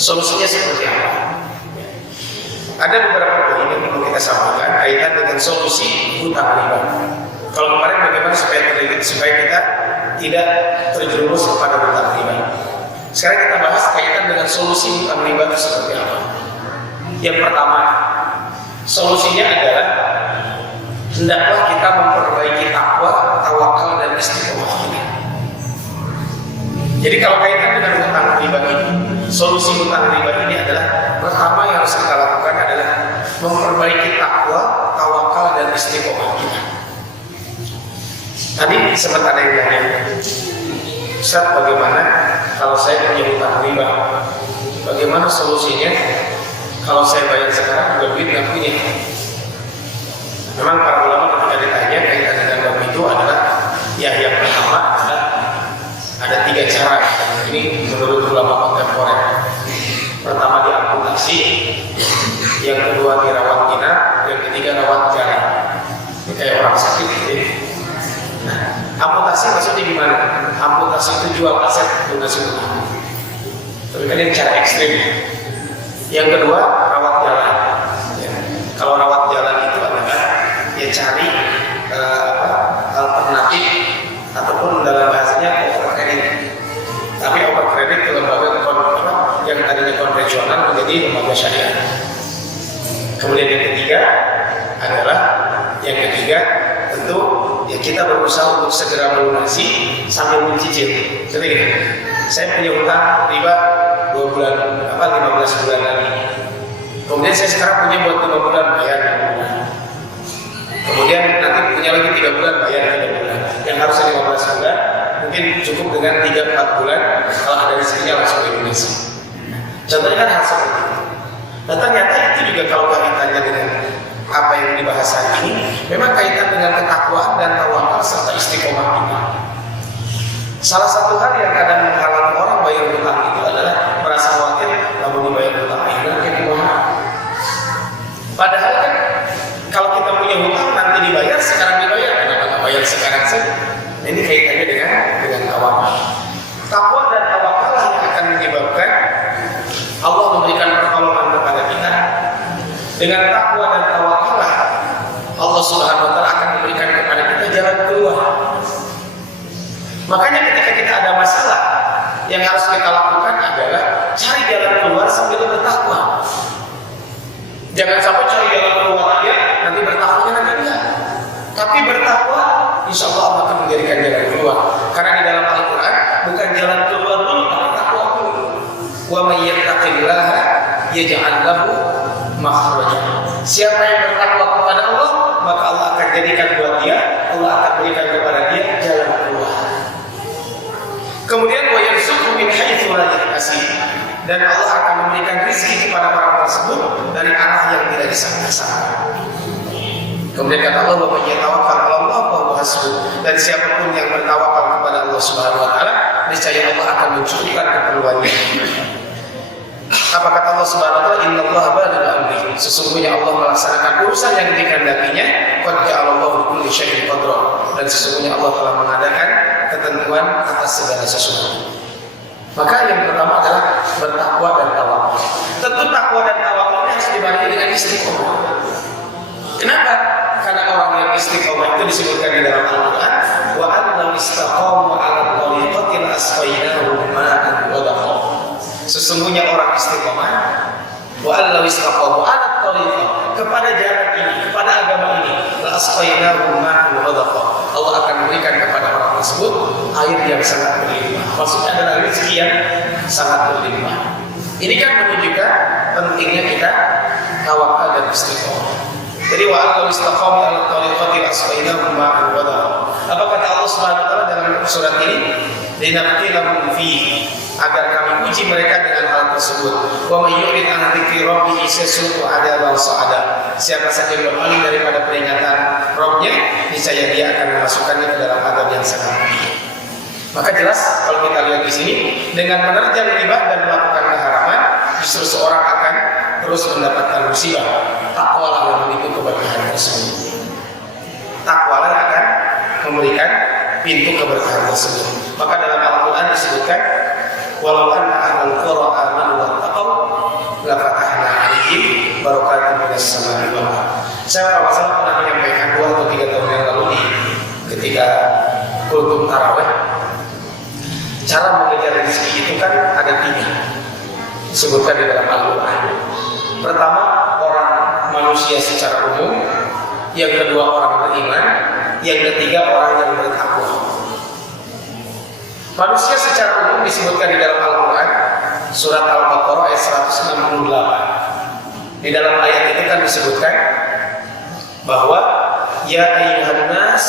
Solusinya seperti apa? Ada beberapa poin yang perlu kita sampaikan kaitan dengan solusi hutang riba. Kalau kemarin bagaimana supaya kita tidak terjerumus kepada hutang riba. Sekarang kita bahas kaitan dengan solusi hutang riba itu seperti apa. Yang pertama, solusinya adalah hendaklah kita memperbaiki takwa, tawakal dan istiqomah kita. Jadi kalau kaitan dengan hutang riba ini, solusi hutang riba ini adalah pertama yang harus kita lakukan adalah memperbaiki takwa, tawakal dan istiqomah kita. Tadi sempat ada yang tanya, Ustaz, bagaimana kalau saya punya hutang riba? Bagaimana solusinya? Kalau saya bayar sekarang juga duit nggak punya. Memang para ulama ketika ditanya kaitan dengan bab itu adalah ya yang pertama adalah ada 3 cara. Ini menurut ulama kontemporer. Pertama diamputasi, yang kedua dirawat inap, yang ketiga rawat jalan. Ini kayak orang sakit gitu. Nah, amputasi maksudnya gimana? Amputasi itu jual aset donasi utang. Tapi kan ini cara ekstrim. Yang kedua rawat jalan. Ya. Kalau rawat jalan itu adalah ya cari alternatif ataupun dalam bahasanya overcredit. Tapi overcredit ke lembaga yang tadinya konvensional menjadi lembaga syariah. Kemudian yang ketiga tentu ya kita berusaha untuk segera melunasi sambil mencicil. Jadi saya punya hutang riba 15 bulan lagi. Kemudian saya sekarang punya buat 5 bulan bayar 5 bulan. Kemudian nanti punya lagi 3 bulan bayar 3 bulan. Yang harusnya 15 bulan mungkin cukup dengan 3-4 bulan kalau ada rezekinya langsung dilunasi. Contohnya kan hal seperti itu. Nah ternyata itu juga kalau kaitannya dengan apa yang dibahas hari ini, memang kaitan dengan ketakwaan dan tawakal serta istiqomah kita. Salah satu hal yang kadang menghalangi orang bayar hutang itu adalah merasa khawatir kalau dibayar hutang akhirnya kayak gimana. Padahal kan kalau kita punya hutang nanti dibayar, sekarang dibayar, kenapa nggak bayar sekarang saja? Ini kaitannya dengan tawakal. Takwa dan tawakal yang akan menyebabkan Allah memberikan pertolongan kepada kita. Dengan takwa dan tawakal Allah Subhanahu wa taala akan memberikan kepada kita jalan keluar. Makanya ketika kita ada masalah, yang harus kita lakukan adalah cari jalan keluar sambil bertakwa. Jangan sampai cari jalan keluar aja nanti bertakwanya nanti enggak. Tapi bertakwa insya Allah akan menjadikan jalan keluar. Karena di dalam Al-Quran bukan jalan keluar dulu, tapi takwa dulu. Wa may yattaqillaha yaj'al lahu makhraja. Siapa yang bertakwa kepada Allah, maka Allah akan jadikan buat dia, Allah akan berikan kepada dia jalan keluar. Kemudian wa yarzuqhu min haitsu la yahtasib. Dan Allah akan memberikan rezeki kepada orang tersebut dari arah yang tidak disangka-sangka. Kemudian kata Allah, wa may yatawakkal 'ala Allah fa huwa hasbuh. Dan siapapun yang bertawakal kepada Allah Subhanahu wa taala, niscaya Allah akan mencukupkan keperluannya. Apa kata Allah Subhanahu wa taala? Innallaha baligh amrihi. Sesungguhnya Allah melaksanakan urusan yang dikehendakinya. Qad ja'alallahu likulli syai'in qadra. Dan sesungguhnya Allah telah mengadakan ketentuan atas segala sesuatu. Maka yang pertama adalah bertakwa dan tawakal. Tentu takwa dan tawakalnya harus dibarengi dengan istiqomah. Kenapa? Karena orang yang istiqomah itu disebutkan di dalam Al-Quran, wa annahum istaqamu 'ala thariqati asqainahum ma'an ghadaqa. Sesungguhnya orang istiqomah, wa annahum istaqamu 'ala thariqati, kepada jalan ini, kepada agama ini, asqainahum ma'an ghadaqa. Allah akan memberikan kepada orang tersebut air yang sangat berlimpah. Maksudnya adalah rezeki yang sangat berlimpah. Ini kan menunjukkan pentingnya kita tawakal dan istiqomah. Jadi wa annahum istaqamu 'ala thariqati asqainahum ma'an ghadaqa. Apa kata Allah Subhanahu wa taala dalam surat ini? Linaftinahum fihi, agar kami uji mereka dengan hal tersebut. Wa may yurid an dzikri rabbih yasuqu adaban sa'ada. Siapa saja yang berpaling daripada peringatan Rabb-nya, niscaya dia akan memasukkannya ke dalam azab yang sangat pedih. Maka jelas kalau kita lihat di sini, dengan menerjang riba dan melakukan keharaman, justru seorang akan terus mendapatkan musibah. Takwalah yang memicu keberkahan tersebut. Takwalah yang akan memberikan pintu keberkahan tersebut. Maka dalam Al-Quran disebutkan, walau anna ahlal qura amanu wattaqaw la fatahna 'alaihim barakatin minas samaa'i wal ardh. Saya kalau salah pernah menyampaikan 2 atau 3 tahun yang lalu ketika kultum tarawih, cara mengejar rezeki itu kan ada 3 disebutkan di dalam Al-Quran. Pertama, orang manusia secara umum, yang kedua orang beriman, yang ketiga orang yang bertakwa. Manusia secara umum disebutkan di dalam Al-Quran surat Al-Baqarah ayat 168. Di dalam ayat itu kan disebutkan bahwa ya ayyuhan nas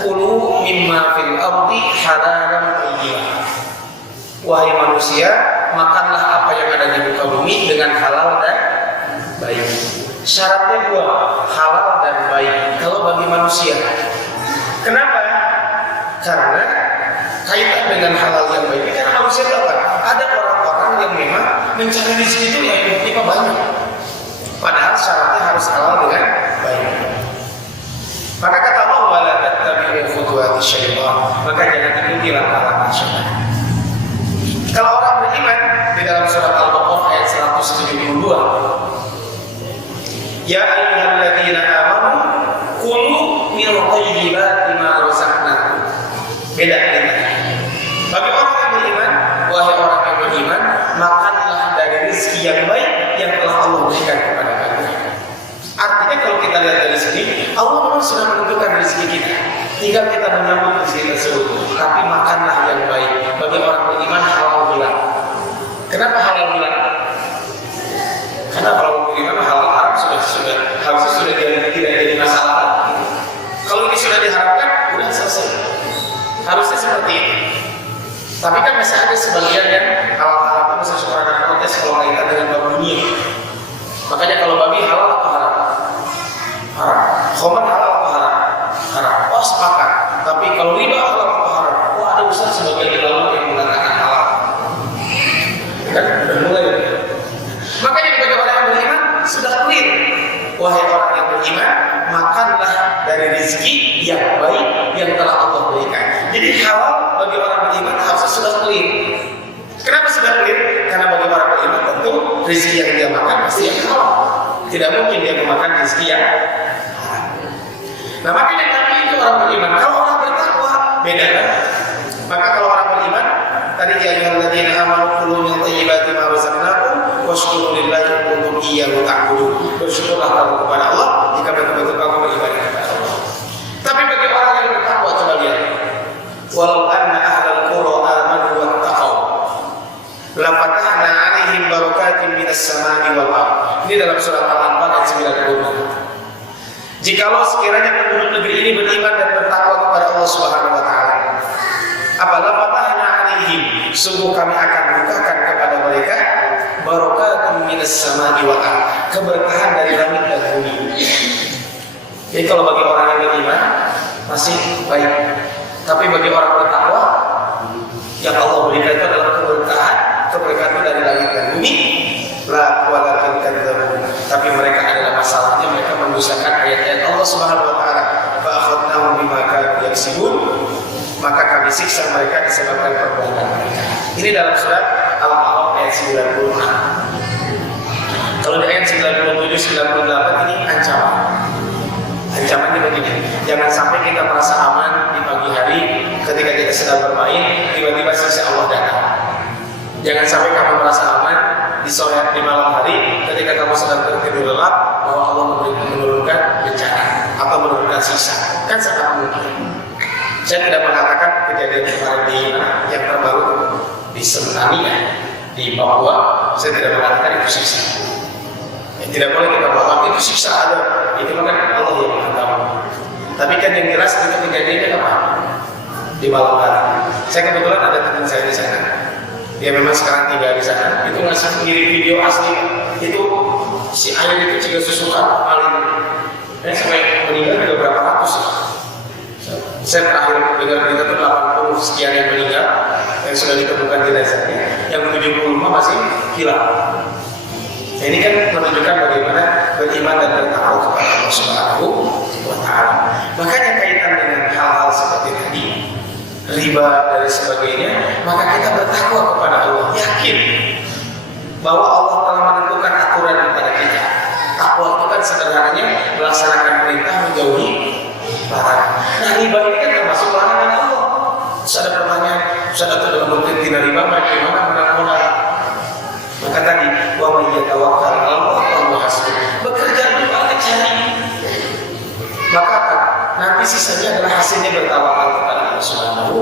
kulu mimma fil ardi halalan thayyiban. Wahai manusia, makanlah apa yang ada di muka bumi dengan halal dan baik. Syaratnya 2, halal dan baik kalau bagi manusia. Kenapa? Karena kaitan dengan halal yang baik. Karena manusia tahu kan, ada orang-orang yang memang mencari rezeki itu yang tipe banyak. Padahal syaratnya harus halal dengan baik. Maka kata Allah, wala tattabi'u khutuwati syaitan. Maka jangan ikuti langkah-langkah syaitan. Kalau orang beriman di dalam surat Al-Baqarah ayat 172, ya ayyuhalladzina amanu kulu min thayyibati ma razaqnakum. Beda kita. Bagi orang yang beriman, wahai orang yang beriman, makanlah dari rezeki yang baik yang telah Allah berikan kepada kalian. Artinya kalau kita lihat dari sini, Allah memang sudah menentukan rezeki kita. Tinggal kita menyambut rezeki tersebut. Tapi makanlah yang baik. Bagi orang beriman halal bilang. Kenapa halal bilang? Karena kalau beriman halal haram harusnya sudah tidak jadi masalah. Kalau ini sudah diharapkan, sudah selesai. Harusnya seperti ini. Tapi kan masih ada sebagian yang halal-halal itu masih suka ada protes kalau kaitan dengan bab dunia. Makanya kalau babi halal atau haram? Haram. Khamar halal atau haram? Haram. Oh sepakat. Tapi kalau riba halal atau haram? Oh ada besar sebagian ulama yang mengatakan halal. Kan sudah mulai. Makanya bagi orang yang beriman sudah clear. Wahai orang yang beriman, makanlah dari rezeki yang baik yang telah Allah berikan. Jadi halal bagi orang beriman harusnya sudah clear. Kenapa sudah clear? Karena bagi orang beriman tentu rezeki yang dia makan pasti yang halal. Tidak mungkin dia memakan rezeki yang haram. Nah makanya tapi itu orang beriman. Kalau orang bertakwa beda kan? Maka kalau orang beriman tadi ya ayyuhalladzina amanu kulu min thayyibati ma razaqnakum washkuru lillahi in kuntum iyyahu ta'budun. Bersyukurlah kamu kepada Allah jika betul-betul kamu beribadah kepada Allah. Tapi bagi orang yang bertakwa coba lihat. Walau anna ahlal qura amanu wattaqau la fatahna 'alaihim barakatin minas samaa'i wal ardh. Ini dalam surat Al-Anfal ayat 96. Jikalau sekiranya penduduk negeri ini beriman dan bertakwa kepada Allah Subhanahu wa taala, apa la fatahna 'alaihim, sungguh kami akan bukakan kepada mereka barakatin minas samaa'i wal ardh, keberkahan dari langit dan bumi. Jadi kalau bagi orang yang beriman masih baik. Tapi bagi orang bertakwa yang Allah berikan itu adalah keberkahan dari langit dan bumi. La walakin kadzdzabun. Tapi mereka adalah masalahnya mereka mendustakan ayat-ayat Allah Subhanahu wa taala. Fa akhadnahum bima kanu yaksibun. Maka kami siksa mereka disebabkan perbuatan mereka. Ini dalam surat Al-A'raf ayat 96. Kalau di ayat 97 98 ini ancaman. Ancamannya begini, jangan sampai kita merasa aman di pagi hari ketika kita sedang bermain, tiba-tiba siksa Allah datang. Jangan sampai kamu merasa aman di sore di malam hari ketika kamu sedang tertidur lelap bahwa Allah menurunkan bencana atau menurunkan siksa. Kan sangat mungkin. Saya tidak mengatakan kejadian kemarin di yang terbaru di Semenania di Papua, saya tidak mengatakan itu siksa. Tidak boleh kita bahwa itu siksa ada. Itu kan Allah yang mengetahui. Tapi kan yang jelas itu kejadiannya apa? Di malam hari. Saya kebetulan ada teman saya di sana. Dia memang sekarang tinggal di sana. Itu ngasih ngirim video asli. Itu si ayam itu jika susukan paling sampai meninggal juga berapa ratus. Saya terakhir dengar berita itu 80 sekian yang meninggal yang sudah ditemukan jenazahnya. Yang 75 masih hilang. Nah, ini kan menunjukkan bagaimana beriman dan bertakwa kepada Allah Subhanahu wa taala. Makanya kaitan dengan hal-hal seperti tadi, riba dan sebagainya, maka kita bertakwa kepada Allah, yakin bahwa Allah telah menentukan Karena riba ini kan termasuk larangan Allah. Terus ada pertanyaan, Ustaz atau dalam bentuk tidak riba, bagaimana menang-menang? Maka tadi, wa may yatawakkal 'ala Allah fa huwa hasbuh. Bekerja dulu ada cari. Maka apa? Nanti sisanya adalah hasilnya bertawakal kepada Allah Subhanahu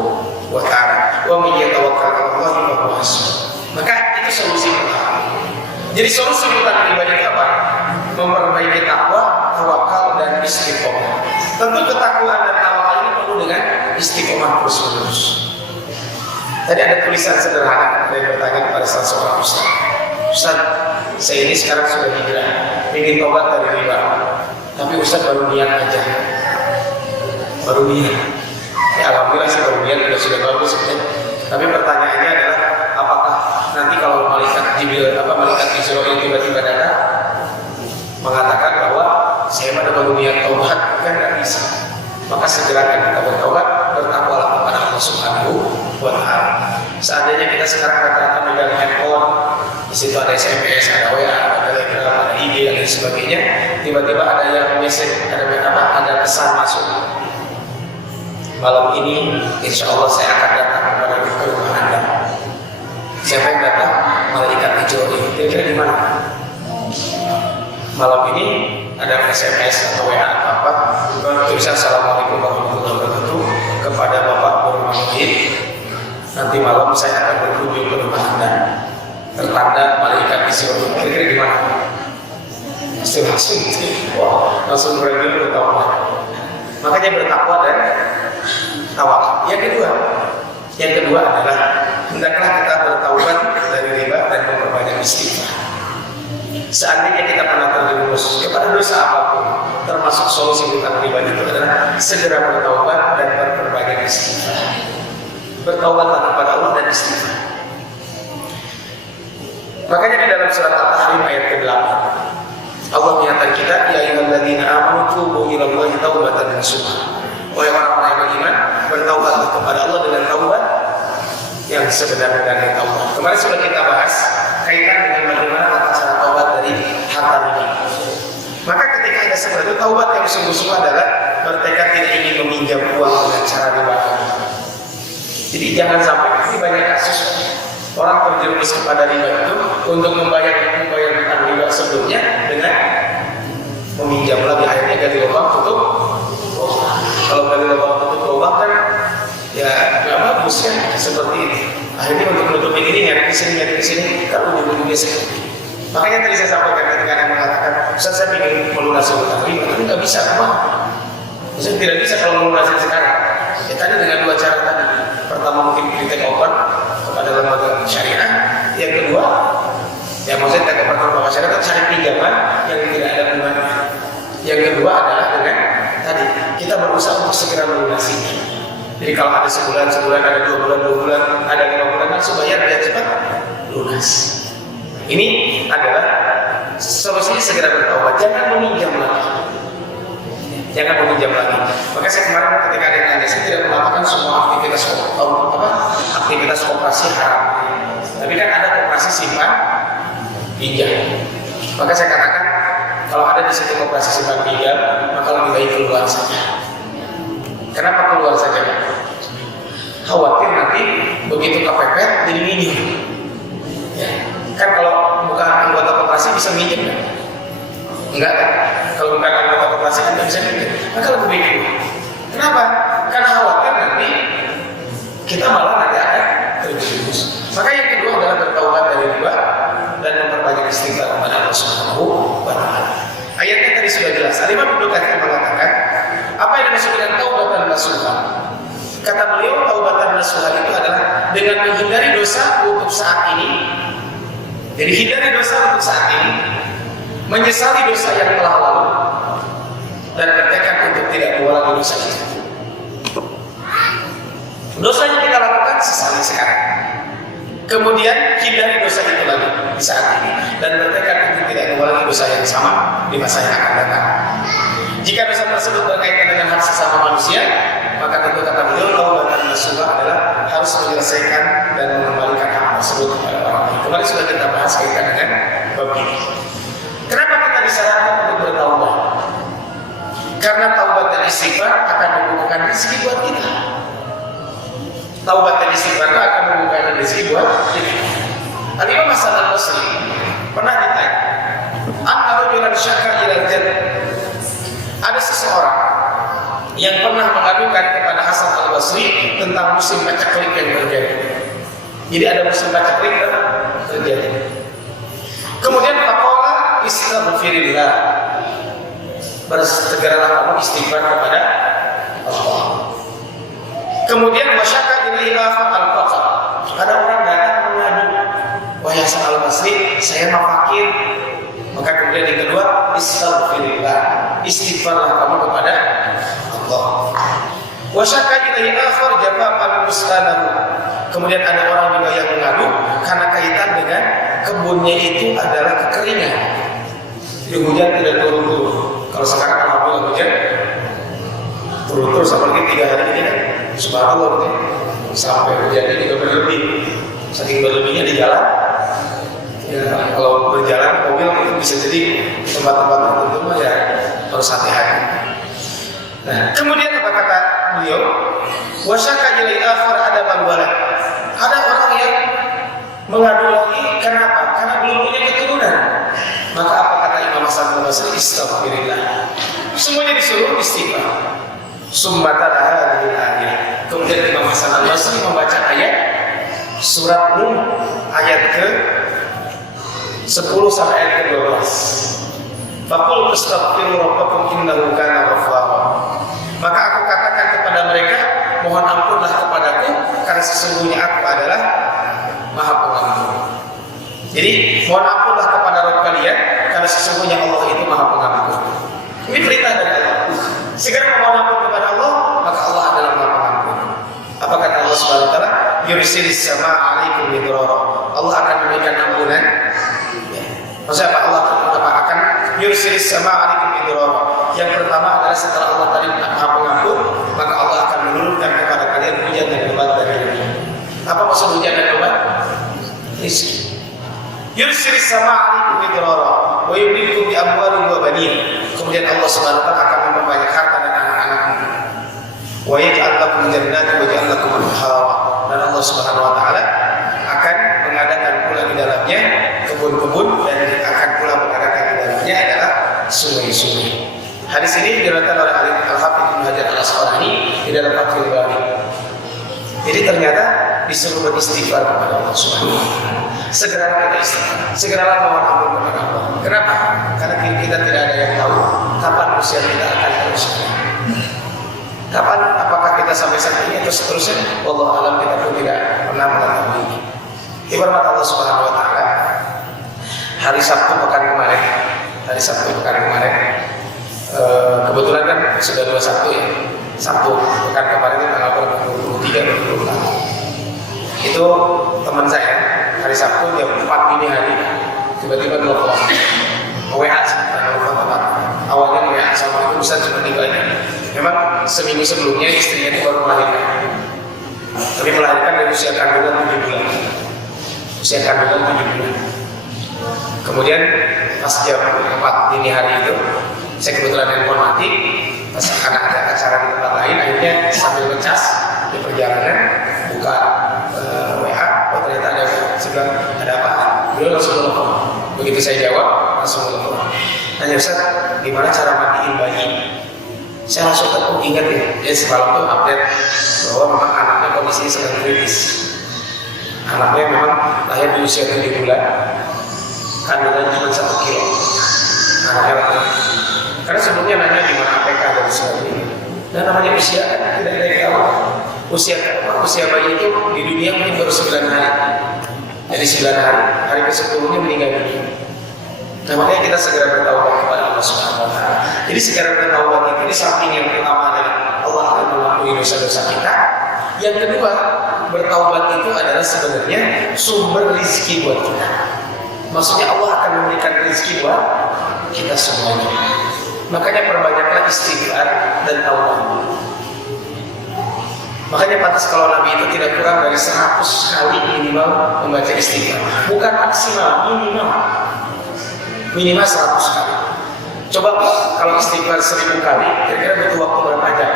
wa taala. Wa may yatawakkal 'ala Allah fa huwa hasbuh. Maka itu solusi pertama. Jadi solusi utama riba itu apa? Memperbaiki takwa, tawakal dan istiqomah. Tentu ketakwaan dan tawakal ini perlu dengan istiqomah terus-menerus. Tadi ada tulisan sederhana yang bertanya kepada salah seorang ustaz. Ustaz, saya ini sekarang sudah hijrah, ingin tobat dari riba, tapi ustaz baru niat aja, baru niat. Ya alhamdulillah sih baru niat sudah bagus. Tapi pertanyaannya adalah, apakah nanti kalau malaikat Jibril, malaikat Israil tiba-tiba datang mengatakan bahwa saya pada baru niat taubat, kan nggak bisa. Maka segerakan kita bertaubat, bertakwalah kepada Allah Subhanahu wa taala. Seandainya kita sekarang rata-rata megang handphone, di situ ada SMS, ada WA, ada Telegram, ada IG dan lain sebagainya, tiba-tiba ada yang message, ada pesan masuk. Malam ini, insya Allah saya akan datang kepada rumah Anda. Siapa yang datang? Malaikat hijau ini. Kira-kira di mana? Malam ini ada SMS atau WA atau apa, tulisan Assalamualaikum warahmatullahi wabarakatuh kepada Bapak Burman Wahid. Nanti malam saya akan berkunjung ke rumah Anda. Tertanda malaikat Israil. Kira-kira di mana? Langsung, wah, langsung berani bertawakal. Makanya bertakwa dan tawakal. Yang kedua adalah hendaklah kita bertaubat dari riba dan memperbanyak istighfar. Seandainya kita pernah terjerumus kepada dosa apapun, termasuk solusi tentang riba itu adalah segera bertaubat dan memperbanyak istighfar. Bertaubatlah kepada Allah dan istighfar. Makanya di dalam surat At-Tahrim ayat ke-8 Allah menyatakan kita, ya ayyuhalladzina amanu tubu ilallahi taubatan nasuha. Wahai orang-orang yang beriman, bertaubat kepada Allah dengan taubat yang sebenar-benarnya taubat. Kemarin sudah kita bahas kaitan dengan bagaimana tata cara taubat dari harta riba. Maka ketika ada seperti itu, taubat yang sungguh-sungguh adalah bertekad tidak ingin meminjam uang dengan cara riba. Jadi jangan sampai, ini banyak kasus orang terjerumus kepada riba itu untuk membayar utang riba sebelumnya dengan meminjam lagi, akhirnya gali lubang tutup. Kalau gali lubang tutup lubang kan ya nggak bagus ya, seperti ini. Akhirnya untuk menutupin ini nyari ke sini, kalau ujung-ujungnya seperti ini. Makanya tadi saya sampaikan ketika ada yang mengatakan, Ustaz saya ingin melunasi utang riba, tapi nggak bisa, kenapa? Ustaz tidak bisa kalau melunasi sekarang. Ya tadi dengan dua cara tadi. Pertama mungkin di take over kepada lembaga syariah. Yang kedua, ya maksudnya take over lembaga syariah cari pinjaman yang tidak ada bunganya. Yang kedua adalah dengan tadi kita berusaha untuk segera melunasinya. Jadi kalau ada sebulan, ada 2 bulan, ada 5 bulan, langsung bayar biar cepat lunas. Ini adalah solusinya segera bertaubat, jangan meminjam lagi. Maka saya kemarin ketika ada yang tanya, saya tidak mengatakan semua aktivitas koperasi haram. Tapi kan ada koperasi simpan pinjam. Maka saya katakan kalau ada di situ koperasi simpan pinjam, maka lebih baik keluar saja. Kenapa keluar saja? Khawatir nanti begitu kepepet jadi minjem. Ya. Kan kalau bukan anggota koperasi bisa minjem kan? Enggak kan? Kalau bukan anggota koperasi kan tidak bisa minjem. Maka lebih baik keluar. Kenapa? Karena khawatir nanti kita malah nanti akan terjerumus. Maka yang kedua adalah bertaubat dari riba dan memperbanyak istighfar kepada Allah Subhanahu wa taala. Ayatnya tadi sudah jelas. Imam Ibnu Katsir mengatakan, apa yang dimaksud dengan taubatan nasuha? Kata beliau, taubatan nasuha itu adalah dengan menghindari dosa untuk saat ini. Jadi hindari dosa untuk saat ini, menyesali dosa yang telah lalu, dan bertekad untuk tidak mengulangi dosa itu. Dosa yang kita lakukan sesali sekarang. Kemudian hindari dosa itu lagi di saat ini, dan bertekad untuk tidak mengulangi dosa yang sama di masa yang akan datang. Jika dosa tersebut berkaitan dengan hak sesama manusia, maka tentu kata beliau, taubatan nasuha adalah harus menyelesaikan dan mengembalikan hak tersebut kepada orang lain. Kemarin sudah kita bahas kaitan dengan bab ini. Kenapa kita disarankan untuk bertaubat? Karena taubat dan istighfar istighfar akan membukakan rezeki buat kita. Taubat dan istighfar itu akan membukakan rezeki buat kita. Al-Imam Hasan Al-Basri pernah ditanya, "Anna rajulan syaka ila jannah." Ada seseorang yang pernah mengadukan kepada Hasan Al-Basri tentang musim pacaklik yang terjadi. Jadi ada musim pacaklik terjadi. Kemudian faqala istaghfirillah. Bersegeralah kamu istighfar kepada Allah. Kemudian wasyaka ilaihi al faqr. Ada orang datang mengadu, "Wahai Hasan Al-Basri, saya fakir." Maka kemudian yang kedua, istaghfirillah. Istighfarlah kamu kepada Allah. Wasyaka ilaihi akhar jafafan mustanahu. Kemudian ada orang juga yang mengadu karena kaitan dengan kebunnya itu adalah kekeringan. Jadi hujan tidak turun-turun. Kalau sekarang alhamdulillah hujan turun terus, apalagi 3 hari ini kan subhanallah gitu. Sampai hujannya juga berlebih. Saking berlebihnya di jalan. Ya, kalau berjalan mobil itu bisa jadi tempat-tempat tertentu ya harus hati-hati. Nah, kemudian apa kata beliau? Wasyaka ilai akhar ada walad. Ada orang yang mengadu lagi, kenapa? Karena belum punya keturunan. Maka apa kata Imam Hasan Al-Basri? Istaghfirillah. Semuanya disuruh istighfar. Summata hadhil ayat. Kemudian Imam Hasan Al-Basri membaca ayat surat Nuh ayat ke 10 sampai ayat ke 12. Faqul astaghfiru rabbakum innahu kana ghaffara. Maka aku katakan kepada mereka, mohon ampunlah kepadaku karena sesungguhnya aku adalah Maha Pengampun. Jadi mohon ampunlah kepada Rabb kalian karena sesungguhnya Allah itu Maha Pengampun. Ini perintah dari Allah. Segera mohon ampun kepada Allah, maka Allah adalah Maha Pengampun. Apa kata Allah Subhanahu wa taala? Yursilis samaa 'alaikum midrara. Allah akan memberikan ampunan. Maksudnya apa? Allah akan yursilis samaa 'alaikum midrara. Yang pertama adalah setelah Allah tadi Maha Pengampun, maka Allah akan menurunkan kepada kalian hujan dan lebat dari langit. Apa maksud hujan dan lebat? Rizki. Yursilis samaa 'alaikum midrara wa yumdidukum bi amwalin wa banin. Kemudian Allah Subhanahu wa taala akan memperbanyak harta dan anak-anakmu. Wa yaj'al lakum jannatin wa yaj'al lakum anhara. Dan Allah Subhanahu wa taala akan mengadakan pula di dalamnya kebun-kebun dan akan pula mengadakan di dalamnya adalah sungai-sungai. Hadis ini diriwayatkan oleh Al-Hafidz Ibnu Hajar Al-Asqalani di dalam Fathul Bari. Jadi ternyata disuruh beristighfar kepada Allah Subhanahu wa taala. Segeralah kita istighfar, segeralah mohon ampun kepada Allah. Kenapa? Karena kita tidak ada yang tahu kapan usia kita akan teruskan. Kapan, apakah kita sampai saat ini atau seterusnya? Wallahu alam, kita pun tidak pernah mengetahui. Ibarat Allah Subhanahu wa taala. Hari Sabtu pekan kemarin, kebetulan kan sudah 21 ya. Sabtu pekan kemarin itu tanggal 23 itu teman saya hari Sabtu jam 4 dini hari tiba-tiba telepon WA awalnya WA Assalamualaikum Ustaz, cuma tinggalnya memang seminggu sebelumnya istrinya itu baru melahirkan, tapi melahirkan dari usia kandungan 7 bulan. Kemudian pas jam 4 dini hari itu saya kebetulan handphone mati, pas karena ada acara di tempat lain, akhirnya sambil ngecas di perjalanan buka WA, oh ternyata ada WA. Saya bilang, ada apa? Beliau langsung telepon. Begitu saya jawab, langsung telepon. Nanya, Ustaz, gimana cara mandiin bayi? Saya langsung ingat ya, dia semalam tuh update bahwa memang anaknya kondisinya sedang kritis. Anaknya memang lahir di usia 7 bulan, kandungan cuma 1 kilo. Anaknya laki. Karena sebelumnya nanya gimana APK dan sebagainya. Dan namanya usia kan tidak ada yang tahu. Usia bayi itu di dunia mungkin baru 9 hari. Jadi 9 hari ke-10-nya meninggal dunia. Nah, makanya kita segera bertaubat kepada Allah Subhanahu wa taala. Jadi segera bertaubat itu di samping yang pertama adalah Allah akan mengampuni dosa-dosa kita. Yang kedua, bertaubat itu adalah sebenarnya sumber rezeki buat kita. Maksudnya Allah akan memberikan rezeki buat kita semuanya. Makanya perbanyaklah istighfar dan taubat. Makanya pantas kalau Nabi itu tidak kurang dari 100 kali minimal membaca istighfar. Bukan maksimal, minimal 100 kali. Coba kalau istighfar 1000 kali, kira-kira butuh waktu berapa jam?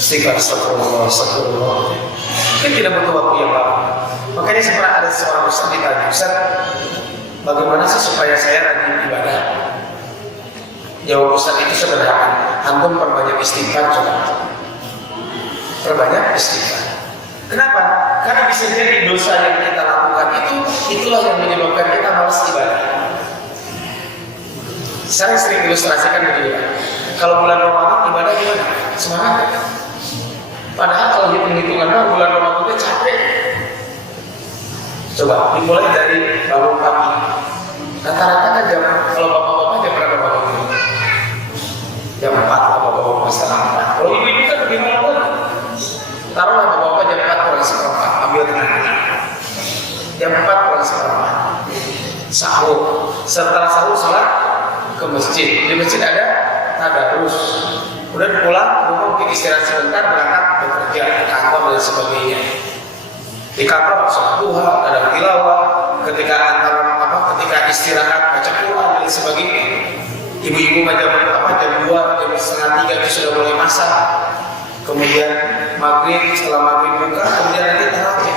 Istighfar astagfirullah, astagfirullah. Mungkin tidak butuh waktu yang lama. Makanya pernah ada seorang ustaz ditanya, Ustaz, bagaimana sih supaya saya rajin ibadah? Jawab ustaz itu sederhana, antum perbanyak istighfar coba. Perbanyak istighfar. Kenapa? Karena bisa jadi dosa yang kita lakukan itulah yang menyebabkan kita malas ibadah. Saya sering ilustrasikan begini, kalau bulan Ramadan ibadah gimana? Semangat. Padahal kalau hitung-hitungan bulan Ramadan itu capek. Coba dimulai dari bangun pagi. Rata-rata kan jam, kalau bapak-bapak jam berapa bangun? Jam 4 bapak-bapak setengah 4. Kalau ibu-ibu kan lebih malam. Taruhlah bapak-bapak jam 4 kurang seperempat, ambil tengah. Jam 4 kurang seperempat. Sahur. Setelah sahur salat ke masjid. Di masjid ada tadarus. Kemudian pulang ke rumah mungkin istirahat sebentar, berangkat bekerja ke kantor dan sebagainya. Di kantor sholat duha, ada tilawah, ketika istirahat baca Quran dan sebagainya. Ibu-ibu jam 2, jam setengah 3 itu sudah mulai masak. Kemudian maghrib, setelah maghrib buka, kemudian nanti tarawih.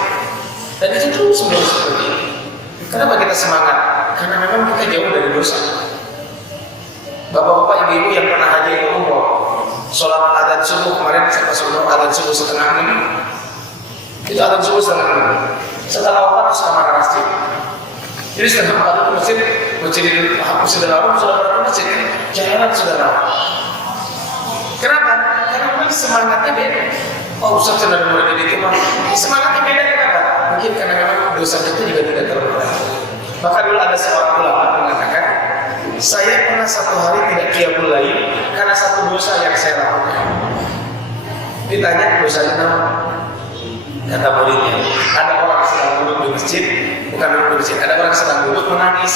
Dan itu terus menerus seperti ini. Kenapa kita semangat? Karena memang kita jauh dari dosa. Bapak-bapak, ibu-ibu yang pernah haji ke umroh, sholat adzan subuh kemarin saya pas umroh adzan subuh setengah 6. Itu adzan subuh setengah 6. Setelah wafat terus kamar masjid. Jadi setengah 4 itu masjid sudah lama, sudah berapa masjid? Jalan sudah lama. Kenapa? Karena memang semangatnya beda. Oh, Ustaz cenderung mulai dari itu mah. Semangatnya beda kenapa? Mungkin karena memang dosa itu juga tidak terlalu berat. Maka dulu ada seorang ulama mengatakan, saya pernah satu hari tidak qiyamul lail karena satu dosa yang saya lakukan. Ditanya dosanya apa? Kata muridnya, ada orang sedang duduk di masjid, bukan duduk di masjid, ada orang sedang duduk menangis.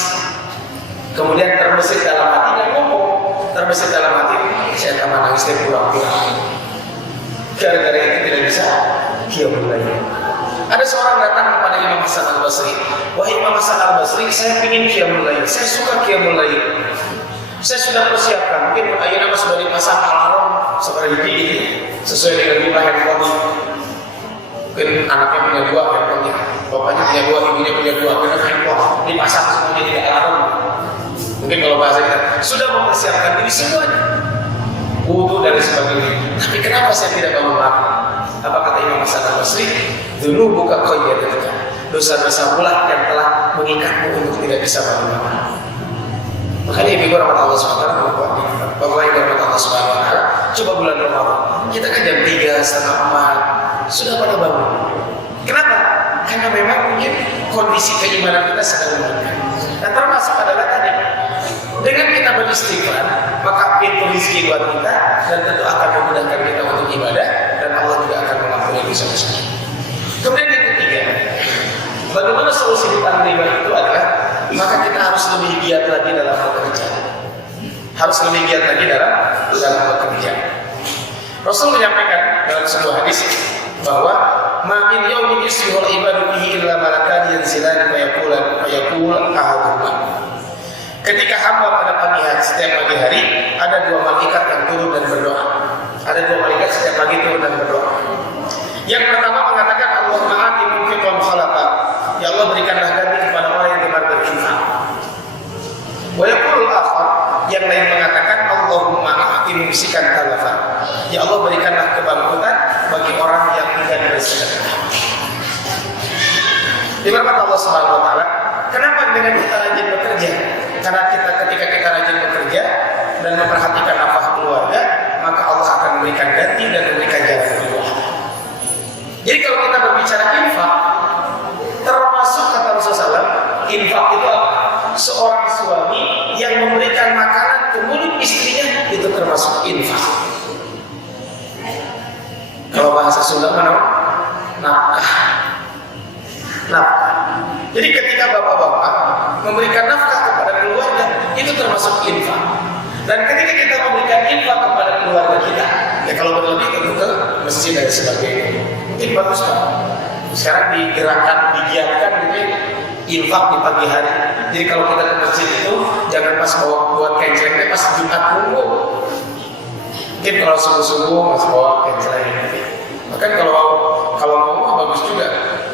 Kemudian terbesit dalam hati dan ngomong, terbesit dalam hati, saya tambah nangis dan pura-pura. Gara-gara itu tidak bisa qiyamul lail. Ada seorang datang kepada Imam Hasan Al-Basri. Wahai Imam Hasan Al-Basri, saya ingin qiyamul lail. Saya suka qiyamul lail. Saya sudah persiapkan. Mungkin ayeuna sudah dipasang alarm seperti ini sesuai dengan jumlah handphone. Mungkin anaknya punya 2 handphonenya, bapaknya punya 2, ibunya punya 2, punya handphone dipasang semuanya di alarm. Mungkin kalau bahasa kita sudah mempersiapkan diri semuanya, wudu dan sebagainya. Tapi kenapa saya tidak bangun pagi? Apa kata Imam Hasan Al-Basri? Dulu buka qayyadatka. Dosa-dosa pula yang telah mengikatmu untuk tidak bisa bangun pagi. Makanya ibu rahmat Allah SWT, Bapak ibu rahmat Allah SWT, coba bulan Ramadan, kita kan jam 3, setengah 4 sudah pada bangun. Kenapa? Karena memang mungkin kondisi keimanan kita sedang meningkat. Dan termasuk adalah tadi, dengan kita beristighfar, maka pintu rezeki buat kita dan tentu akan memudahkan kita untuk ibadah dan Allah juga akan mengampuni dosa-dosa. Kemudian yang ketiga, bagaimana solusi hutang riba itu adalah maka kita harus lebih giat lagi dalam bekerja. Harus lebih giat lagi dalam bekerja. Rasul menyampaikan dalam sebuah hadis bahwa ma min yaumin yusbihul ibadu fihi illa malakan yanzilan fayaqul ahaduhuma. Ketika hamba pada pagi hari, setiap pagi hari ada 2 malaikat yang turun dan berdoa. Ada 2 malaikat setiap pagi turun dan berdoa. Yang pertama mengatakan Allahumma ati munfiqan khalaqa. Ya Allah berikanlah ganti kepada orang yang gemar berinfak. Wa yaqul akhar, yang lain mengatakan Allahumma ati mumsikan talafa. Ya Allah berikanlah kebangkrutan bagi orang yang enggan bersedekah. Diberikan Allah Subhanahu wa taala. Kenapa dengan kita rajin bekerja? Karena ketika kita rajin bekerja dan memperhatikan nafkah keluarga, maka Allah akan memberikan ganti dan memberikan jalan keluar. Jadi kalau kita berbicara infak, termasuk kata Rasulullah SAW, infak itu apa? Seorang suami yang memberikan makanan ke mulut istrinya, itu termasuk infak. Kalau bahasa Sunda mana? Nafkah. Nafkah. Jadi ketika bapak-bapak memberikan nafkah kepada keluarga, itu termasuk infak. Dan ketika kita memberikan infak kepada keluarga kita, ya kalau berlebih tentu ke masjid dan sebagainya, mungkin bagus Pak. Sekarang digerakkan, digiatkan gitu, infak di pagi hari. Jadi kalau kita ke masjid itu jangan pas bawa buat kencelengnya pas Jumat Minggu. Mungkin kalau subuh-subuh masih bawa kenceleng. Bahkan kalau mau bagus juga.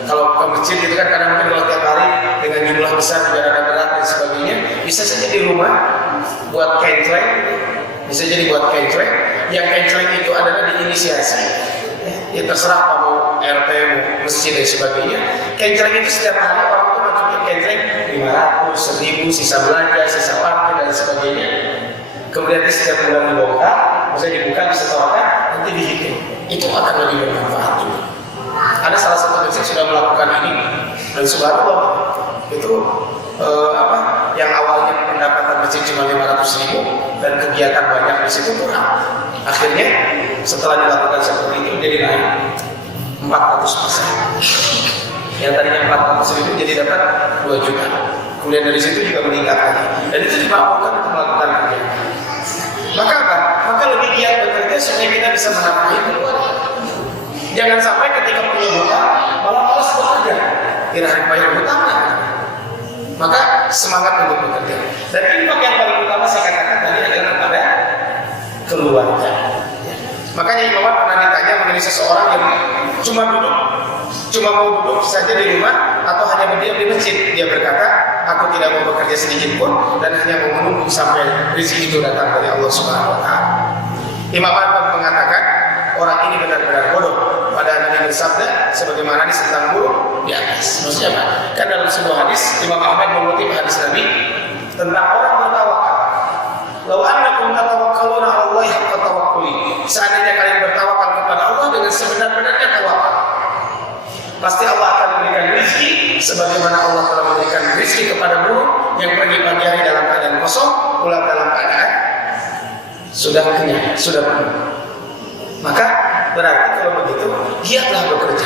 Kalau ke masjid itu kan kadang mungkin kalau tiap hari dengan jumlah besar juga ada berat dan sebagainya, bisa saja di rumah buat kenceleng, bisa jadi buat kenceleng. Yang kenceleng itu adalah diinisiasi. Ya terserah kamu RT, masjid dan sebagainya. Kenceleng itu setiap hari orang itu masukin kenceleng 500, 1000, sisa belanja, sisa parkir dan sebagainya. Kemudian di setiap bulan dibongkar, maksudnya dibuka, disetorkan, nanti dihitung. Itu akan lebih bermanfaat juga. Ada salah satu masjid sudah melakukan ini dan subhanallah itu yang awalnya pendapatan masjid cuma 500.000 dan kegiatan banyak di situ kurang. Akhirnya setelah dilakukan seperti itu jadi naik 400%. Yang tadinya 400.000 jadi dapat 2 juta. Kemudian dari situ juga meningkat lagi. Dan itu dimampukan untuk melakukan kegiatan. Maka apa? Maka lebih giat bekerja supaya kita bisa menafkahi keluarga. Jangan sampai ketika punya hutang malah malas bekerja, tidak hanya bayar hutangnya. Maka semangat untuk bekerja. Dan infak yang paling utama saya katakan tadi adalah pada keluarga. Makanya Imam Ahmad pernah ditanya mengenai seseorang yang cuma mau duduk saja di rumah atau hanya berdiam di masjid. Dia berkata, aku tidak mau bekerja sedikit pun dan hanya mau menunggu sampai rezeki itu datang dari Allah Subhanahu Wa Taala. Imam Ahmad mengatakan orang ini benar-benar bodoh. Pada Nabi bersabda sebagaimana hadis tentang buruk di atas. Maksudnya apa? Kan dalam sebuah hadis Imam Ahmad mengutip hadis Nabi tentang orang bertawakal. Lau annakum tatawakkaluna 'ala Allahi haqqa tawakkuli. Seandainya kalian bertawakal kepada Allah dengan sebenar-benarnya tawakal, pasti Allah akan memberikan rezeki sebagaimana Allah telah memberikan rezeki kepada buruh yang pergi pagi hari dalam keadaan kosong, pulang dalam keadaan sudah kenyang, sudah penuh. Maka berarti kalau begitu giatlah bekerja.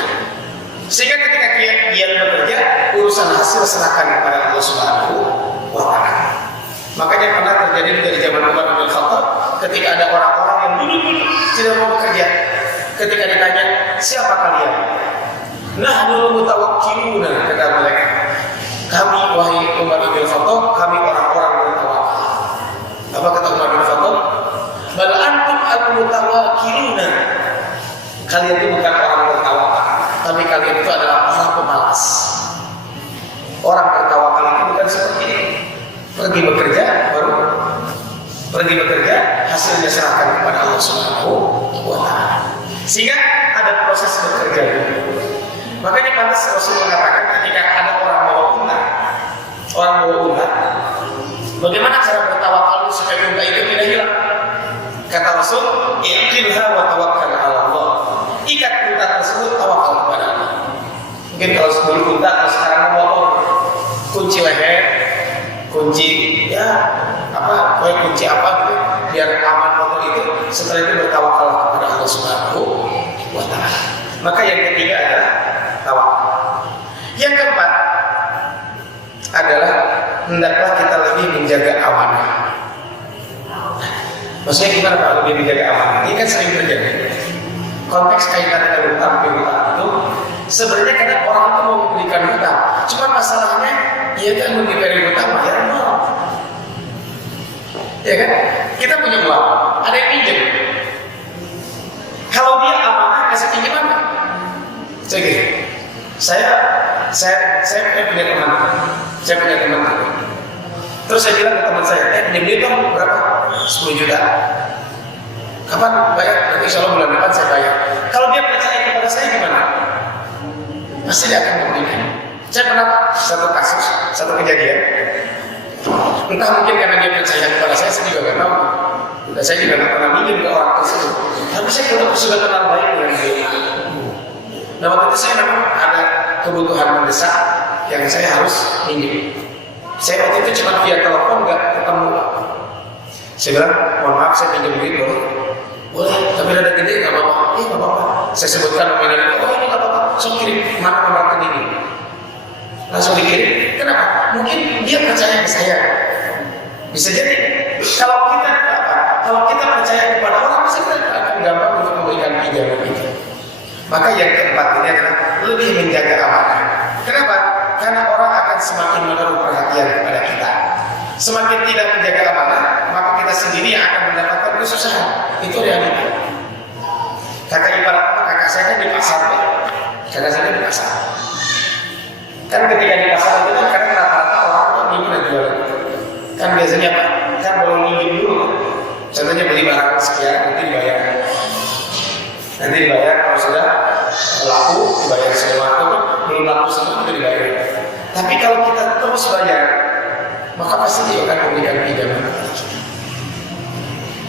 Sehingga ketika giat bekerja, urusan hasil serahkan kepada Allah Subhanahu wa Ta'ala. Makanya pernah terjadi dari zaman Umar bin Khattab ketika ada orang-orang yang duduk tidak mau bekerja. Ketika ditanya, siapa kalian? Nahnul mutawakkiluna, kata mereka. Kami wahai Umar bin Khattab, kami orang-orang bertawakal. Apa kata Umar bin Khattab? Bal antum al-mutawakkiluna. Kalian itu bukan orang bertawakal, tapi kalian itu adalah para pemalas. Orang bertawakal itu bukan seperti ini. Pergi bekerja, hasilnya serahkan kepada Allah Subhanahu wa Ta'ala. Sehingga ada proses bekerja dulu. Makanya pantas Rasul mengatakan ketika ada orang bawa unta, bagaimana cara bertawakal supaya unta itu tidak hilang? Kata Rasul, iqilha wa tawakkal 'ala Allah. Ikat unta tersebut, tawakal kepada Allah. Mungkin kalau sebelum unta, kalau sekarang motor, kunci leher, kunci gitu, biar aman motor itu. Setelah itu bertawakal kepada Allah Subhanahu wa Ta'ala. Maka yang ketiga adalah tawakal. Yang keempat adalah hendaklah kita lebih menjaga amanah. Maksudnya gimana Pak lebih menjaga amanah? Ini kan sering terjadi. Konteks kaitan dengan hutang itu sebenarnya kadang orang itu mau memberikan hutang, cuma masalahnya dia kan memberikan hutang bayar nol. Ya kan? Kita punya uang, ada yang pinjam. Kalau dia amanah kasih pinjaman, saya punya teman. Terus saya bilang ke teman saya, pinjam dong berapa? 10 juta. Kapan bayar? Nanti insya Allah bulan depan saya bayar. Kalau dia percaya kepada saya gimana? Pasti dia akan memberikan. Saya pernah satu kejadian. Entah mungkin karena dia percaya kepada saya juga nggak tahu. Dan saya juga nggak pernah minjem ke orang tersebut. Tapi saya sudah kenal baik dengan dia. Nah waktu itu saya memang ada kebutuhan mendesak yang saya harus minjem. Saya waktu itu cuma via telepon nggak ketemu. Saya bilang, mohon maaf saya pinjam duit boleh, tapi ada gede nggak apa-apa. Nggak apa-apa. Saya sebutkan nominalnya. Oh ini nggak apa-apa. So kirim mana nomor rekening ini? Langsung dikirim. Kenapa? Mungkin dia percaya ke saya. Bisa jadi kalau kita percaya kepada orang, pasti kita akan gampang untuk memberikan pinjaman itu. Maka yang keempat ini adalah lebih menjaga amanah. Kenapa? Karena orang akan semakin menaruh perhatian kepada kita. Semakin tidak menjaga amanah, maka kita sendiri yang akan mendapatkan kesusahan. Itu realita. Kakak ipar kakak saya kan di pasar, ya. Kakak saya di pasar. Kan ketika di pasar itu kan kadang rata-rata orang kan minjem dan jual. Kan biasanya apa? Kan boleh minjem dulu. Contohnya beli barang sekian, nanti dibayar. Nanti dibayar kalau sudah laku, dibayar semua atau belum laku semua itu dibayar. Tapi kalau kita terus bayar, maka pasti dia akan memberikan pinjaman.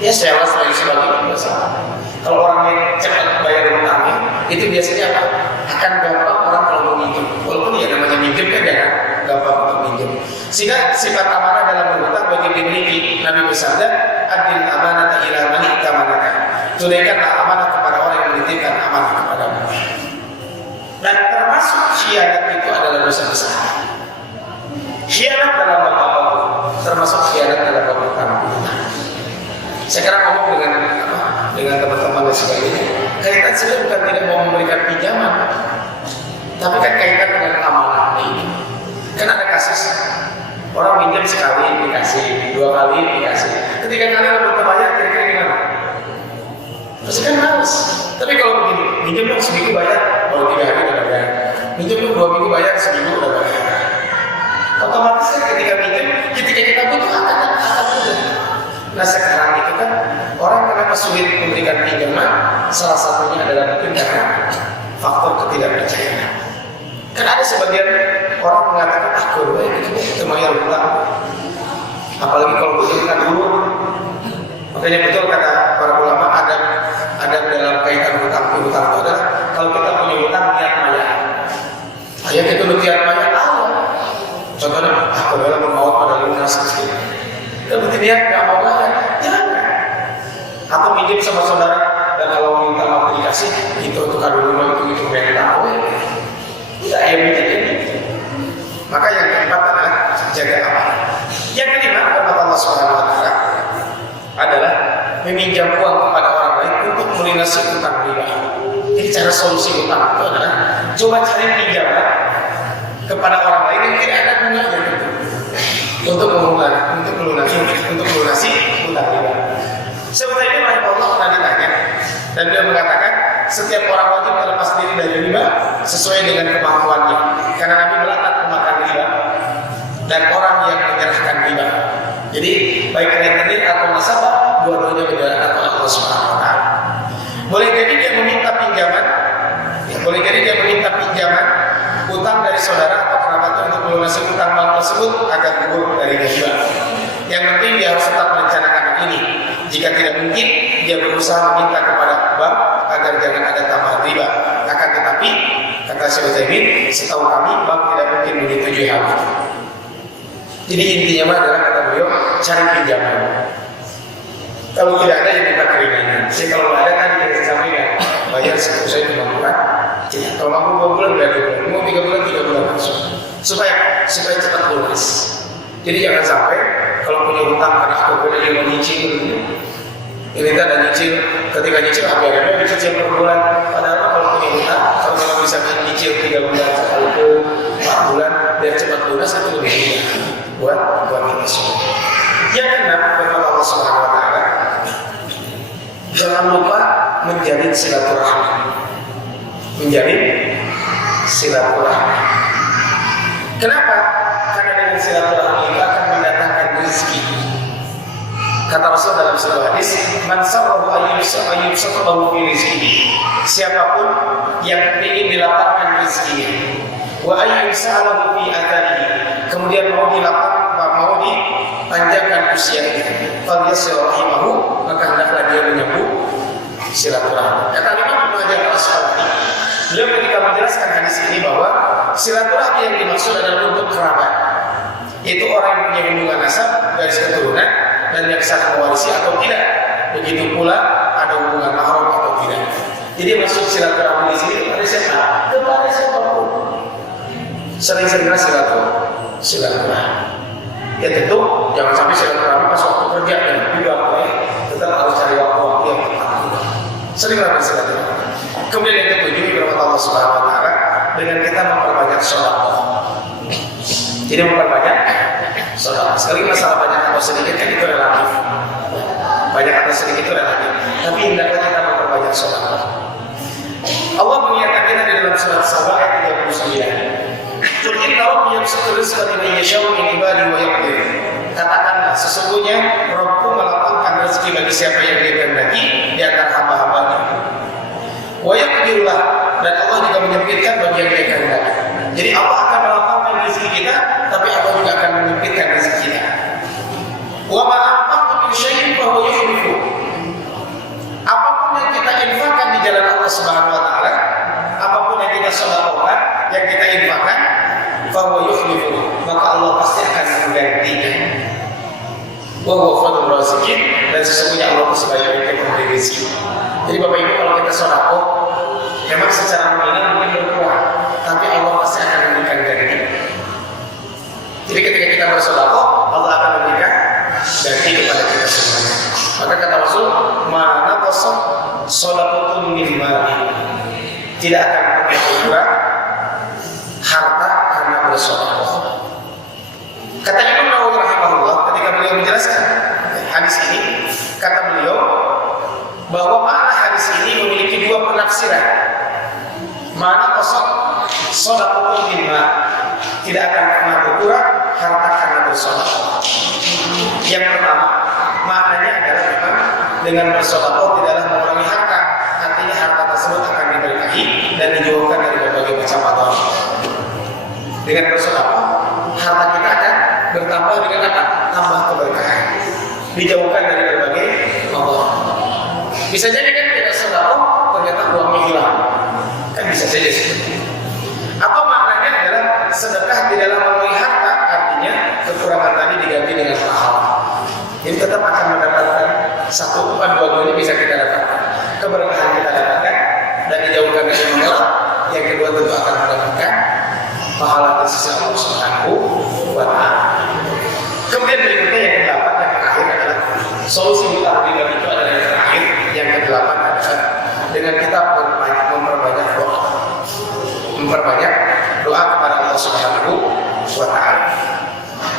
Ya saya rasa dari sebagian besar. Kalau orang yang cepat bayar utangnya, itu biasanya apa? Akan gampang orang kalau mau minjem. Walaupun ya namanya minjem kan jangan gampang untuk minjem. Sehingga sifat amanah dalam berhutang bagi dimiliki. Nabi bersabda, adil amanah ila man itamanaka. Tunaikanlah amanah kepada orang yang menitipkan amanah kepadamu. Dan termasuk khianat itu adalah dosa besar. Khianat dalam apa? Termasuk khianat dalam berhutang. Sekarang ngomong dengan teman-teman dan sebagainya. Kaitan sebenarnya bukan tidak mau memberikan pinjaman, tapi kan kaitan dengan amanah ini. Kan ada kasus orang pinjam sekali dikasih, 2 kali dikasih, ketika kalian belum terbayar kira-kira gimana? Pasti kan males. Tapi kalau begini, pinjam dong seminggu bayar, baru 3 hari udah bayar. Pinjam dong 2 minggu bayar, seminggu udah bayar. Otomatis kan ketika pinjam, ketika kita butuh akan mudah. Nah sekarang itu kan orang kenapa sulit memberikan pinjaman, salah satunya adalah mungkin karena faktor ketidakpercayaan. Kan ada sebagian orang mengatakan aku itu bayar hutang, apalagi kalau butuhkan dulu. Makanya betul kata para ulama ada dalam kaitan hutang itu adalah kalau kita punya hutang niat maya. Ayat itu niat maya Allah. Contohnya aku dalam membawa pada lunas sedikit. Tapi niat nggak mau bayar, jangan. Atau minjem sama saudara dan kalau minta mau dikasih, itu kado rumah itu yang tahu. Tidak ya minjem gitu. Maka yang keempat adalah jaga amanah. Yang kelima kata Allah Subhanahu Wa Taala adalah meminjam uang kepada orang lain untuk melunasi utang riba. Jadi cara solusi utang itu adalah coba cari pinjaman kepada orang lain yang tidak ada bunganya untuk melunasi utang riba. Seperti ini Allah pernah ditanya dan beliau mengatakan setiap orang wajib terlepas diri dari riba sesuai dengan kemampuannya. Karena Nabi melarang memakan riba dan orang yang menyerahkan riba. Jadi baik rentenir atau nasabah dua-duanya menjalankan oleh Allah Subhanahu Wa Taala. Boleh jadi dia meminta pinjaman, utang dari saudara atau kerabatnya untuk melunasi utang bank tersebut agar gugur dari riba. Yang penting dia harus tetap merencanakan ini. Jika tidak mungkin, dia berusaha meminta kepada bank agar jangan ada tambahan riba. Akan tetapi, kata Syekh Utsaimin, setahu kami bank tidak mungkin menyetujui hal itu. Jadi intinya adalah kata beliau cari pinjaman. Kalau tidak ada yang minta keringanan. Jadi kalau ada kan kita sampaikan bayar 10 saya 5 bulan. Jadi kalau mampu 2 bulan udah 2 bulan, mau 3 bulan 3 bulan langsung. Supaya cepat lunas. Jadi jangan sampai kalau punya hutang karena aku boleh dia menyicil. Ini tak ada nyicil, ketika nyicil biarnya dicicil per bulan. Padahal kalau punya hutang, kalau memang bisa menyicil 3 bulan sekali ke 4 bulan biar cepat lunas itu lebih mudah buat kita semua. Yang keenam, kata Allah Subhanahu Wa Taala, jangan lupa menjalin silaturahmi. Kenapa? Karena dengan silaturahmi itu akan mendatangkan rezeki. Kata Rasul dalam sebuah hadis, "Man sarrahu ayyubsatahu fi rizqihi." Siapapun yang ingin dilapangkan rezekinya, wa ayyusalahu fi atharihi, kemudian mau dipanjangkan usianya, falyasir rahimahu, maka hendaklah dia menyambung silaturahmi. Kata Imam Ibnu Hajar Al-Asqalani, beliau ketika menjelaskan hadis ini bahwa silaturahmi yang dimaksud adalah untuk kerabat, yaitu orang yang punya hubungan nasab garis keturunan dan yang saling mewarisi atau tidak. Begitu pula ada hubungan mahram atau tidak. Jadi maksud silaturahmi di sini kepada siapa? Kepada siapapun. Sering-seringlah silaturahmi. Ya tentu jangan sampai silaturahmi pas waktu kerja dan juga tetap harus cari waktu yang tepat. Seringlah bersilaturahmi. Kemudian yang ketujuh, firman Allah Subhanahu Wa Taala, dengan kita memperbanyak sedekah. Jadi memperbanyak sedekah. Sekali masalah banyak atau sedikit kan itu relatif. Banyak atau sedikit itu relatif. Tapi hendaknya kita memperbanyak sedekah. Allah mengingatkan kita di dalam surat Saba ayat 39. Qul inna rabbi yabsutu rizqa liman yasha'u min ibadihi wa yaqdir. Katakanlah, sesungguhnya Rabbku melapangkan rezeki bagi siapa yang Dia kehendaki di antara hamba-hambanya. Wa yaqdirullah, dan Allah juga menyempitkan bagi yang Dia kehendaki. Jadi Allah akan melapangkan rezeki kita, tapi Allah juga akan menyempitkan rezeki kita. Wa ma anfaqtum min syai'in fa huwa yukhlifu. Apapun yang kita infakkan di jalan Allah Subhanahu wa taala, apapun yang kita sedekahkan, yang kita infakkan, fa huwa yukhlifu, maka Allah pasti akan menggantinya. Wa huwa khairur raziqin, dan sesungguhnya Allah sebaik-baiknya pemberi rezeki. Jadi Bapak Ibu, kalau kita sedekah, memang secara nominal mungkin berkurang, tapi Allah pasti akan memberikan ganti. Jadi ketika kita bersedekah, Allah akan memberikan ganti kepada kita semuanya. Maka kata Rasul, mana kosong sedekahun min mali, tidak akan pernah berkurang harta karena bersedekah. Kata Imam Nawawi rahimahullah ketika beliau menjelaskan hadis ini, kata beliau bahwa makna hadis ini memiliki dua penafsiran. Mana kosong sedekahun min mali, tidak akan pernah berkurang harta karena bersedekah. Yang pertama, maknanya adalah memang dengan bersedekah tidaklah mengurangi harta, artinya harta tersebut akan diberkahi dan dijauhkan dari berbagai macam masalah. Dengan bersedekah, harta kita akan bertambah dengan apa? Tambah keberkahan, dijauhkan dari berbagai masalah. Bisa jadi kan tidak sedekah, ternyata uangnya hilang, kan bisa saja seperti itu. Atau maknanya adalah sedekah tidaklah mengurangi harta, artinya kekurangan tadi diganti dengan pahala. Jadi tetap akan mendapatkan satu, dua-duanya bisa kita dapatkan. Keberkahan kita dapatkan dan dijauhkan dari masalah. Yang kedua tentu akan mendapatkan pahala dari sisi Allah Subhanahu wa taala. Kemudian berikutnya yang ke-8, yang terakhir adalah solusi utama dari itu adalah yang terakhir, yang ke-8 adalah dengan kita memperbanyak doa kepada Allah Subhanahu wa taala.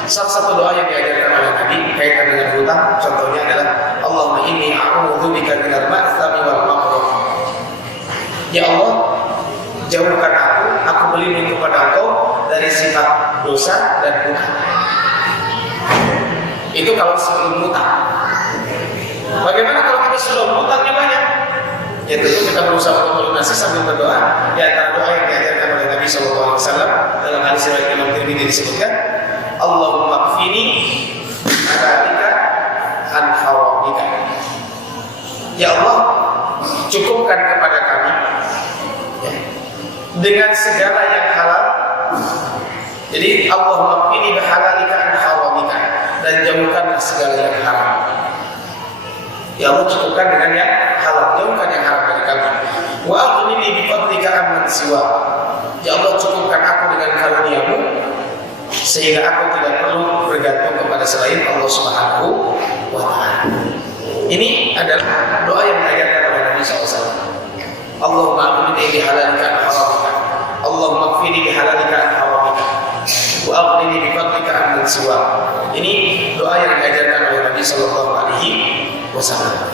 Salah satu doa yang diajarkan oleh Nabi kaitan dengan hutang, contohnya adalah Allahumma inni a'udzubika minal ma'tsami wal maghrur. Ya Allah, jauhkan aku berlindung kepada Engkau dari sifat dosa dan hutang. Itu kalau sebelum hutang. Bagaimana kalau kita sudah hutangnya banyak? Ya tentu kita berusaha untuk melunasi sambil berdoa. Di antara doa yang diajarkan oleh Nabi SAW dalam hadis riwayat Imam Tirmidzi disebutkan, Allahumma kfini halalika an haramika. Ya Allah, cukupkan kepada kami ya, dengan segala yang halal. Jadi Allahumma kfini bihalalika an haramika, dan jauhkanlah segala yang haram. Ya Allah, cukupkan dengan yang halal, jauhkan yang haram dari kami. Wa aghnini bi fadlika amman siwa. Ya Allah, cukupkan aku dengan karunia-Mu sehingga aku tidak perlu bergantung kepada selain Allah Subhanahu wa taala. Ini adalah doa yang diajarkan oleh Nabi SAW. Allahumma aghnini bi halalika an haramika. Allahumma kfini bi halalika an haramika. Wa aghnini bi fadlika amman siwa. Ini doa yang diajarkan oleh Nabi sallallahu alaihi wasallam.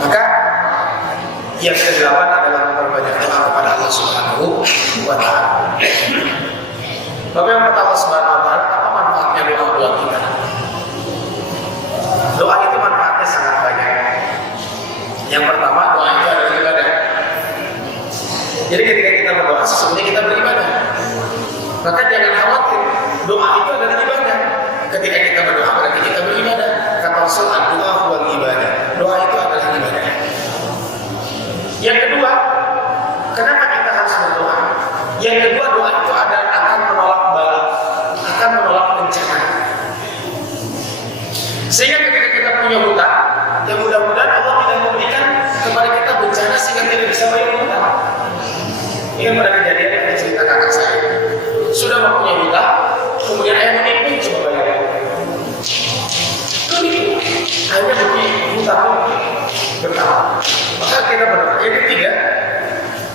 Maka yang ke-8 adalah memperbanyak doa kepada Allah Subhanahu wa taala. Bapak yang pertama Subhanahu wa taala, apa manfaatnya doa buat kita? Doa itu manfaatnya sangat banyak. Yang pertama, doa itu adalah ibadah. Jadi ketika kita berdoa, sesungguhnya kita beribadah. Maka jangan khawatir, doa itu adalah ibadah. Ketika kita berdoa, berarti kita beribadah. Kata Rasul, doa huwal ibadah. Doa itu adalah ibadah. Yang kedua, kenapa kita harus berdoa? Yang kedua, doa itu akan menolak bala, akan menolak bencana. Sehingga ketika kita punya hutang, ya mudah-mudahan Allah tidak memberikan kepada kita bencana sehingga tidak bisa bayar hutang. Ini pada kejadian ada cerita kakak saya, sudah mempunyai hutang, kemudian ayah menipu coba bayar. Menipu, akhirnya bagi hutang bertambah. Maka kita berdoa. Yang ketiga,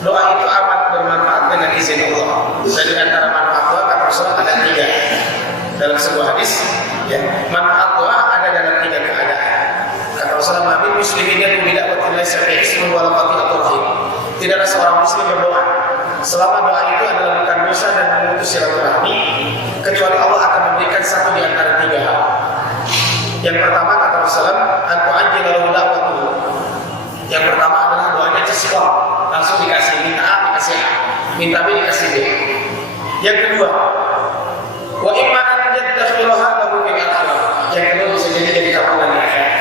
doa itu amat bermanfaat dengan izin Allah. Dan di antara manfaat doa kata Rasulullah ada 3. Rasulullah SAW, muslimin yad'u bi da'watin laysa fiha ismun wa la qati'atur rahim. Tidaklah seorang muslim berdoa selama doa itu adalah bukan dosa dan memutus silaturahmi, kecuali Allah akan memberikan satu di antara tiga hal. Yang pertama kata Rasulullah, aku ajil lahu da'watuhu. Yang pertama adalah doanya cepat, langsung dikasih, minta A dikasih A, minta B dikasih B. Yang kedua, wa imma an yadkhilaha lahu fil akhirah. Yang kedua bisa jadi tabungan di akhirat.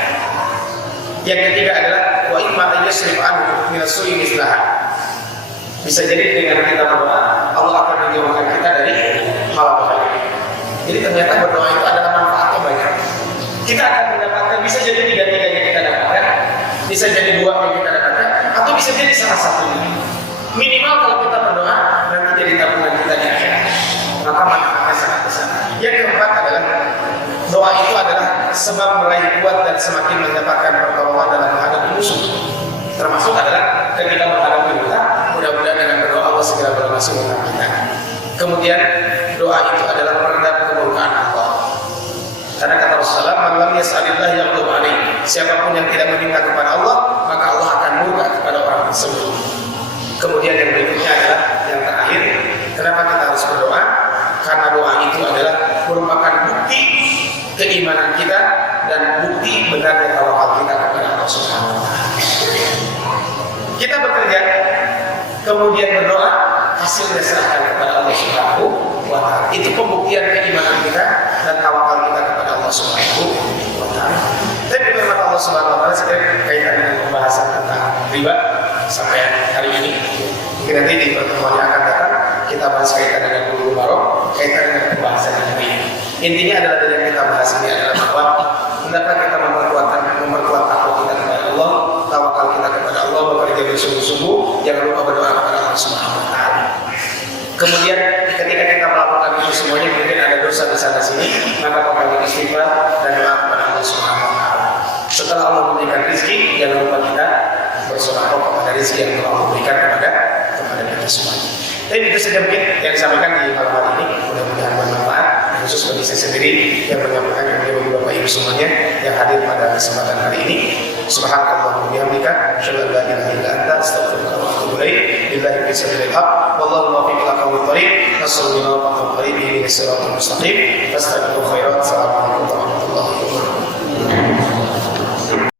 Yang ketiga adalah wa imma an yasrif anhu min as-su'i mislaha. Bisa jadi dengan kita berdoa, Allah akan menjauhkan kita dari hal bahaya. Jadi ternyata berdoa itu adalah manfaatnya banyak. Kita akan mendapatkan, bisa jadi tiga-tiganya kita dapatkan, bisa jadi dua yang kita dapatkan, atau bisa jadi salah satunya. Minimal kalau kita berdoa, nanti jadi tabungan kita di akhirat. Maka manfaatnya sangat besar. Yang keempat adalah doa itu adalah sebab meraih kuat dan semakin mendapatkan pertolongan dalam menghadapi musuh. Termasuk adalah ketika menghadapi musuh, mudah-mudahan dengan berdoa Allah segera berlangsung dengan kita. Kemudian doa itu adalah meredam kemurkaan Allah. Karena kata Rasulullah, "Man lam yas'alillah yaghdab alaihi." Siapapun yang tidak meminta kepada Allah, maka Allah akan murka kepada orang tersebut. Kemudian yang berikutnya adalah yang terakhir, kenapa kita harus berdoa? Karena doa itu adalah merupakan bukti keimanan kita dan bukti benarnya tawakal kita kepada Allah Subhanahu wa taala. Kita bekerja, kemudian berdoa, hasilnya serahkan kepada Allah Subhanahu wa taala. Itu pembuktian keimanan kita dan tawakal kita kepada Allah Subhanahu wa taala. Tapi firman Allah Subhanahu wa taala sekarang kaitan dengan pembahasan tentang riba sampai hari ini. Mungkin nanti di pertemuan yang akan datang kita bahas kaitan dengan bulu marok, kaitan dengan pembahasan hari ini. Intinya adalah dari yang kita bahas ini adalah bahwa hendaklah kita memperkuat takwa kita kepada Allah, tawakal kita kepada Allah, bekerja bersungguh-sungguh, jangan lupa berdoa kepada Allah Subhanahu wa taala. Kemudian ketika kita melakukan itu semuanya mungkin ada dosa di sana sini, maka perbanyak istighfar dan doa kepada Allah Subhanahu wa taala. Setelah Allah memberikan rezeki, jangan lupa kita bersedekah kepada rezeki yang Allah berikan kepada kita semuanya. Tapi itu saja mungkin yang disampaikan di malam hari ini, mudah-mudahan bermanfaat, khusus bagi saya sendiri yang menyampaikan kepada bagi Bapak Ibu semuanya yang hadir pada kesempatan hari ini. Subhanallah wa bihamdika, asyhadu an la ilaha illa anta, astaghfiruka wa atubu ilaik. Billahi taufiq haq, wallahu muwaffiq ila aqwamit thoriq. Nasallallahu wa tawfiq bihi siratal mustaqim. Fastaghfiru khairat. Assalamualaikum warahmatullahi wabarakatuh.